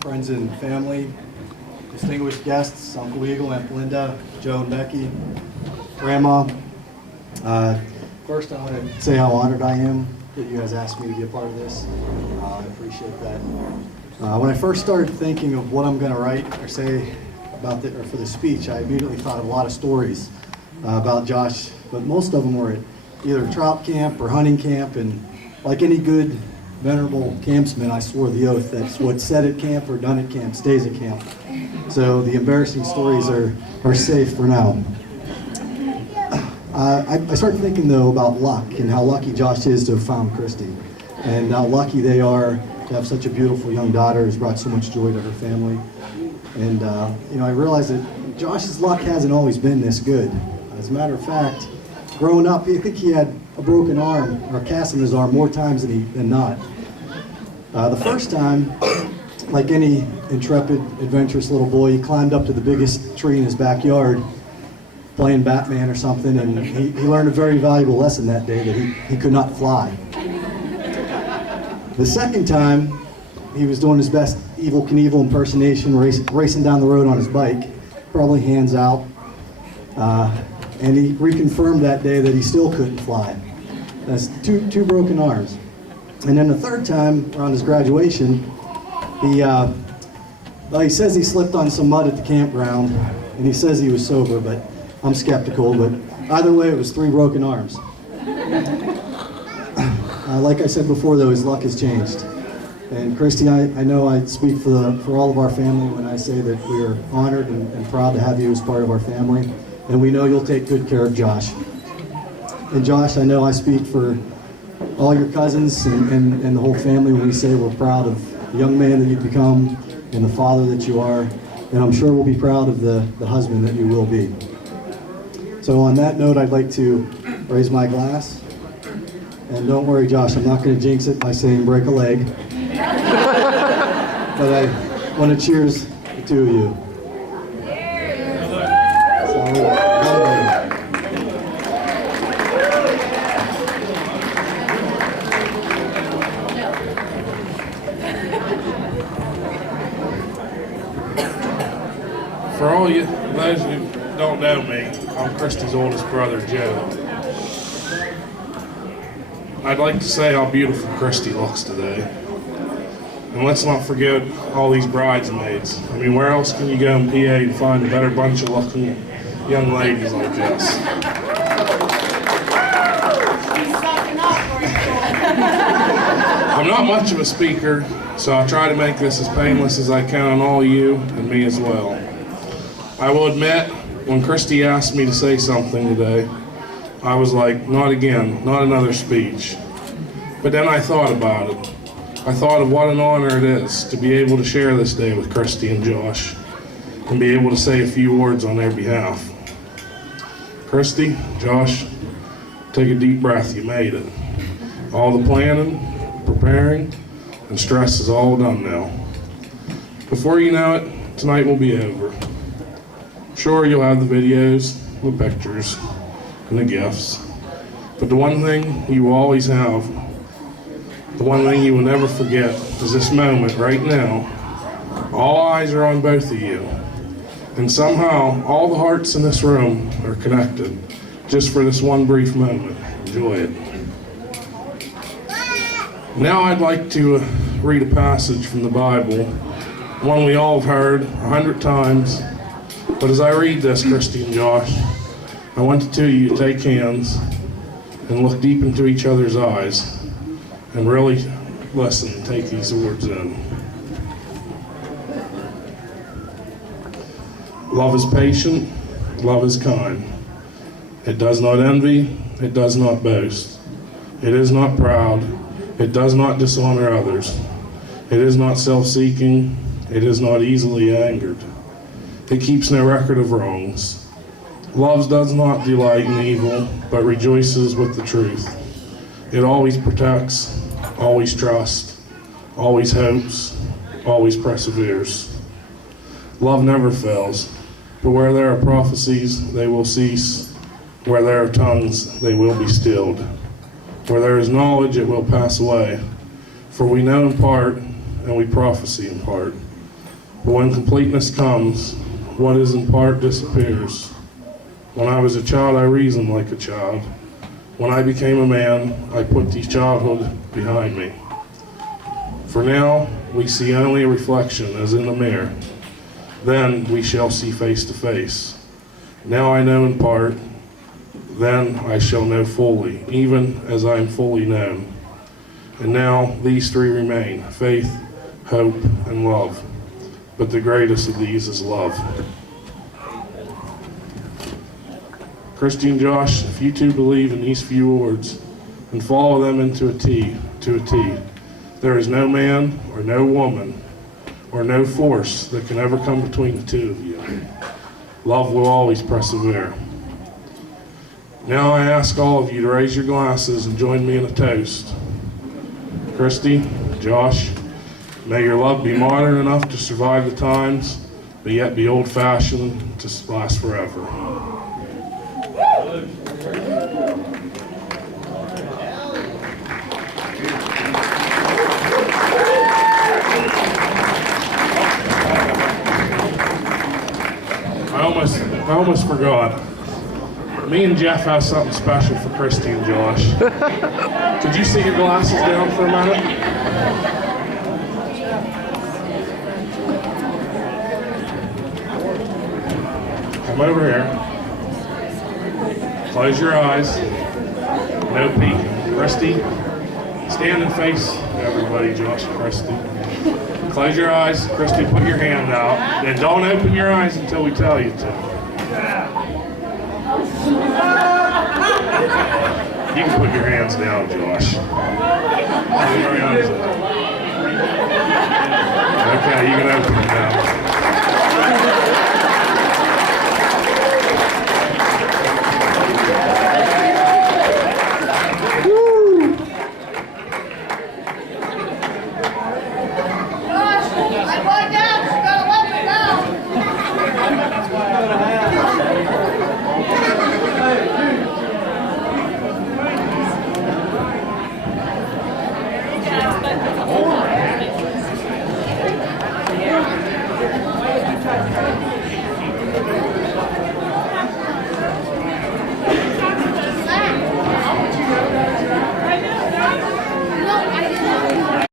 Friends and family, distinguished guests, Uncle Eagle, Aunt Linda, Joe and Becky, Grandma. First, I want to say how honored I am that you guys asked me to be a part of this. I appreciate that. When I first started thinking of what I'm going to write or say about for the speech, I immediately thought of a lot of stories about Josh, but most of them were at either trout camp or hunting camp, and like any good, venerable campsman, I swore the oath that's what's said at camp or done at camp stays at camp. So the embarrassing stories are safe for now. I started thinking, though, about luck and how lucky Josh is to have found Christy, and how lucky they are to have such a beautiful young daughter who's brought so much joy to her family. And I realized that Josh's luck hasn't always been this good. As a matter of fact, growing up, I think he had a broken arm or a cast in his arm more times than not. The first time, like any intrepid, adventurous little boy, he climbed up to the biggest tree in his backyard, playing Batman or something, and he learned a very valuable lesson that day, that he could not fly. The second time, he was doing his best Evel Knievel impersonation, racing down the road on his bike, probably hands out, and he reconfirmed that day that he still couldn't fly. That's two broken arms. And then the third time, around his graduation, he says he slipped on some mud at the campground, and he says he was sober, but I'm skeptical. But either way, it was 3 broken arms. Like I said before, though, his luck has changed. And Christy, I know I speak for all of our family when I say that we are honored and proud to have you as part of our family, and we know you'll take good care of Josh. And Josh, I know I speak for all your cousins and the whole family when we say we're proud of the young man that you've become and the father that you are, and I'm sure we'll be proud of the husband that you will be. So on that note, I'd like to raise my glass. And don't worry, Josh, I'm not going to jinx it by saying break a leg. But I want to cheers the two of you. For all you, those who don't know me, I'm Christy's oldest brother, Joe. I'd like to say how beautiful Christy looks today. And let's not forget all these bridesmaids. I mean, where else can you go in PA to find a better bunch of looking young ladies like this? I'm not much of a speaker, so I'll try to make this as painless as I can on all you and me as well. I will admit, when Christy asked me to say something today, I was like, not again, not another speech. But then I thought about it. I thought of what an honor it is to be able to share this day with Christy and Josh and be able to say a few words on their behalf. Christy, Josh, take a deep breath, you made it. All the planning, preparing, and stress is all done now. Before you know it, tonight will be over. Sure, you'll have the videos, the pictures, and the gifts. But the one thing you will always have, the one thing you will never forget, is this moment right now. All eyes are on both of you. And somehow, all the hearts in this room are connected, just for this one brief moment. Enjoy it. Now I'd like to read a passage from the Bible, one we all have heard 100 times. But as I read this, Christy and Josh, I want the two of you to take hands and look deep into each other's eyes and really listen and take these words in. Love is patient, love is kind. It does not envy, it does not boast. It is not proud, it does not dishonor others. It is not self-seeking, it is not easily angered. It keeps no record of wrongs. Love does not delight in evil, but rejoices with the truth. It always protects, always trusts, always hopes, always perseveres. Love never fails. For where there are prophecies, they will cease. Where there are tongues, they will be stilled. Where there is knowledge, it will pass away. For we know in part, and we prophesy in part. But when completeness comes, what is in part disappears. When I was a child, I reasoned like a child. When I became a man, I put the childhood behind me. For now, we see only a reflection as in a mirror. Then we shall see face to face. Now I know in part, then I shall know fully, even as I am fully known. And now these three remain, faith, hope, and love. But the greatest of these is love. Christy and Josh, if you two believe in these few words and follow them to a T, there is no man or no woman or no force that can ever come between the two of you. Love will always persevere. Now I ask all of you to raise your glasses and join me in a toast. Christy, Josh, may your love be modern enough to survive the times, but yet be old-fashioned to last forever. I almost forgot. Me and Jeff have something special for Christy and Josh. Could you sit your glasses down for a minute? Come over here. Close your eyes. No peeking. Christy, stand and face everybody, Josh and Christy. Close your eyes. Christy, put your hand out. And don't open your eyes until we tell you to. You can put your hands down, Josh. Okay, you can open